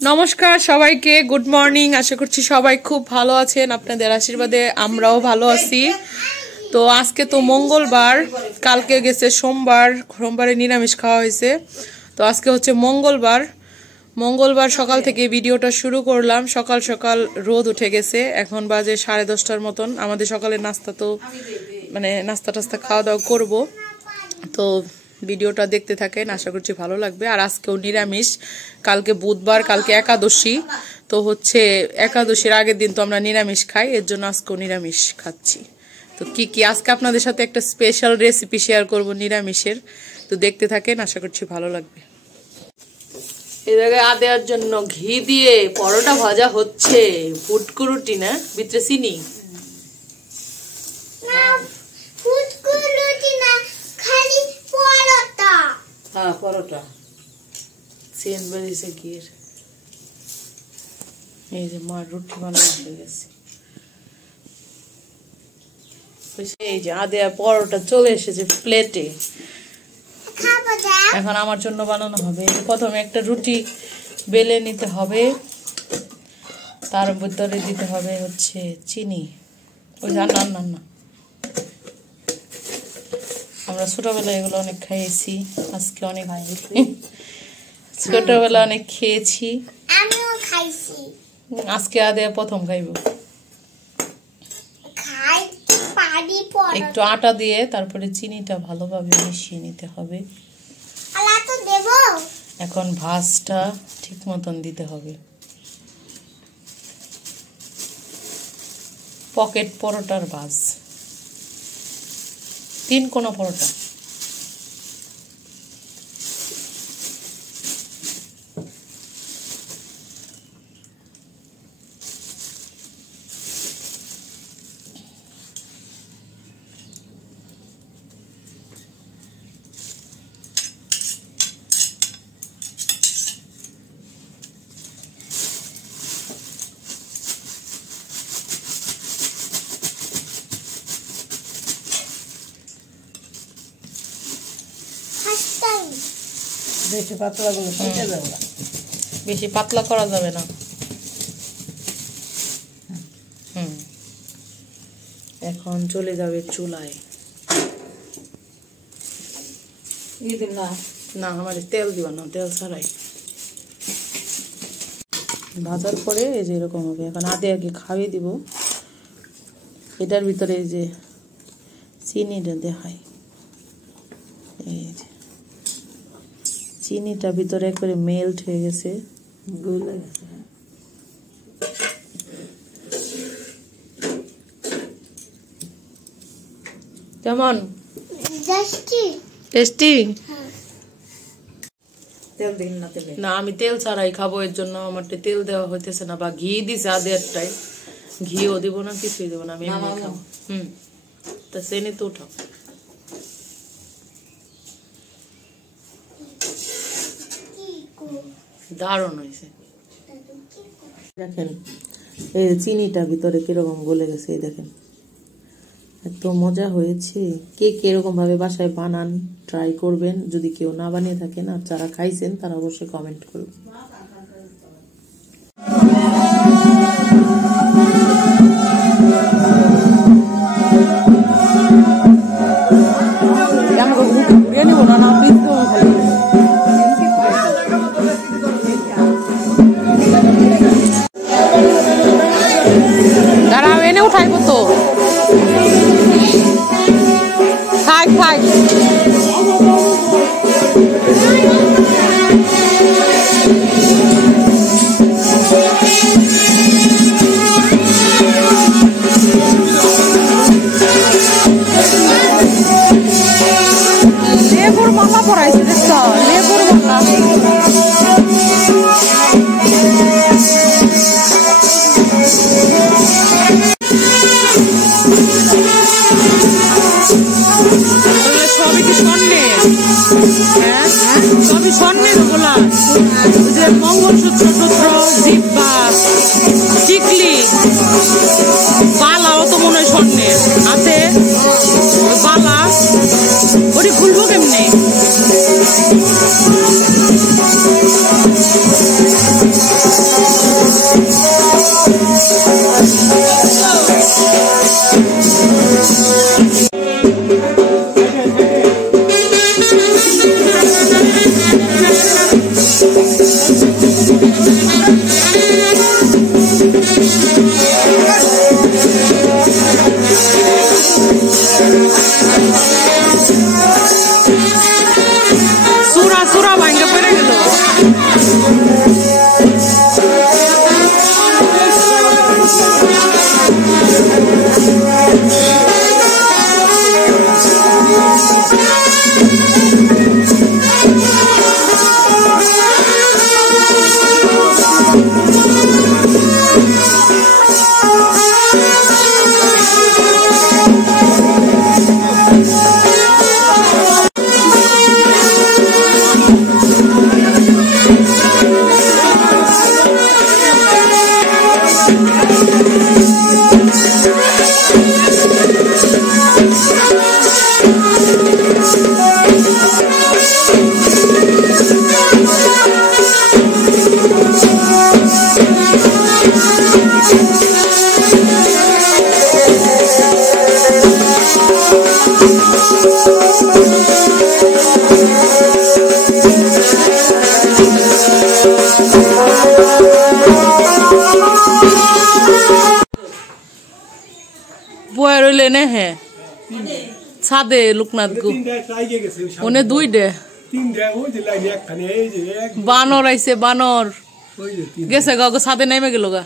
নমস্কার সবাইকে, good morning. আশা করছি সবাই খুব ভালো আছেন, আপনাদের আশীর্বাদে আমরাও ভালো আছি। তো আজকে তো মঙ্গলবার, কালকে গেছে সোমবার, সোমবারে নিরামিষ খাওয়া হয়েছে। তো আজকে হচ্ছে মঙ্গলবার সকাল থেকে ভিডিওটা শুরু করলাম। সকাল সকাল রোদ উঠে গেছে, এখন বাজে 10:30টার মতন। আমাদের সকালের নাস্তা তো নাস্তা টাস্তা খাওয়া দাওয়া করবো। তো ভিডিওটা দেখতে থাকেন, আশা করছি ভালো লাগবে। আর আজকেও নিরামিষ, কালকে বুধবার, কালকে একাদশী। তো হচ্ছে একাদশীর আগের দিন তো আমরা নিরামিষ খাই, এর জন্য আজকেও নিরামিষ খাচ্ছি। তো কি আজকে আপনাদের সাথে একটা স্পেশাল রেসিপি শেয়ার করব নিরামিষের। তো দেখতে থাকেন, আশা করছি ভালো লাগবে। এই জায়গায় আদেয়ার জন্য ঘি দিয়ে পরোটা ভাজা হচ্ছে, ফুটকুরুটি না, ভিতরে চিনি। পরোটা সেন বেরিয়েছে ঘিয়ের। এই যে মা রুটি বানানো হয়ে গেছে। এই যে আদেয়া পরোটা চলে এসেছে প্লেটে, এখন আমার জন্য বানানো হবে। প্রথমে একটা রুটি বেলে নিতে হবে, তার ভিতরে দিতে হবে হচ্ছে চিনি। ওই না না না, আমরা ছোটবেলায় এগুলো অনেক খাইয়েছি, আজকে অনেক ছোটবেলা অনেক খেয়েছি, আমিও খাইছি। আজকে আদেয়া প্রথম খাইব। একটু আটা দিয়ে তারপরে চিনিটা ভালোভাবে মিশিয়ে নিতে হবে। এখন ভাঁজটা ঠিক মতন দিতে হবে। পকেট পরোটার ভাঁজ, 3 কোনা পরোটা। বেশি পাতলা করা যাবে না। এখন চলে যাবে চুলায়। না আমার তেল দিবা না, তেল ছাড়াই ভাজার পরে এই যে এরকম হবে। এখন আগে খাইয়ে দিব। এটার ভিতরে এই যে চিনিটা দেখায়, এই যে চিনিটা ভিতরে একবারে মেল্ট হয়ে গেছে, গলে গেছে। কেমন টেস্টি? না আমি তেল ছাড়াই খাবো, এর জন্য আমার তেল দেওয়া হইতেছে না। বা ঘি দিছে আদেরটাই, ঘিও দিব না, কিছুই দেবো না, আমি এমনি খাবো। তা সেনে তো উঠাও। দারুণ হয়েছে। দেখেন এই চিনিটা ভিতরে কিরকম গলে গেছে, এই দেখেন এত মজা হয়েছে। কে কিরকম ভাবে বাসায় বানান ট্রাই করবেন, যদি কেউ না বানিয়ে থাকেন আর যারা খাইছেন তারা অবশ্যই কমেন্ট করবেন। দাঁড়াও, এনে উঠাইব তো, থাক থাক। লেবুর মালা পরাইছে, দেখছ লেবুর মালা। সবই কি স্বর্ণের? হ্যাঁ সবই স্বর্ণের ওগুলা, যে মঙ্গলসূত্র সূত্র, জিব্বা, টিকলি, বালাও তো মনে হয় স্বর্ণের। হাতে বালা, ওটি খুলবো কেমনে? সুরা সুরা ভাঙ্গে পড়ে গেল। বয়ার হইলে নে হ্যাঁ ছাদে লোকনাথ গো ওনে 2 ডে বানর আইছে বানর গেছে গা ছাদে নেমে গেল গা।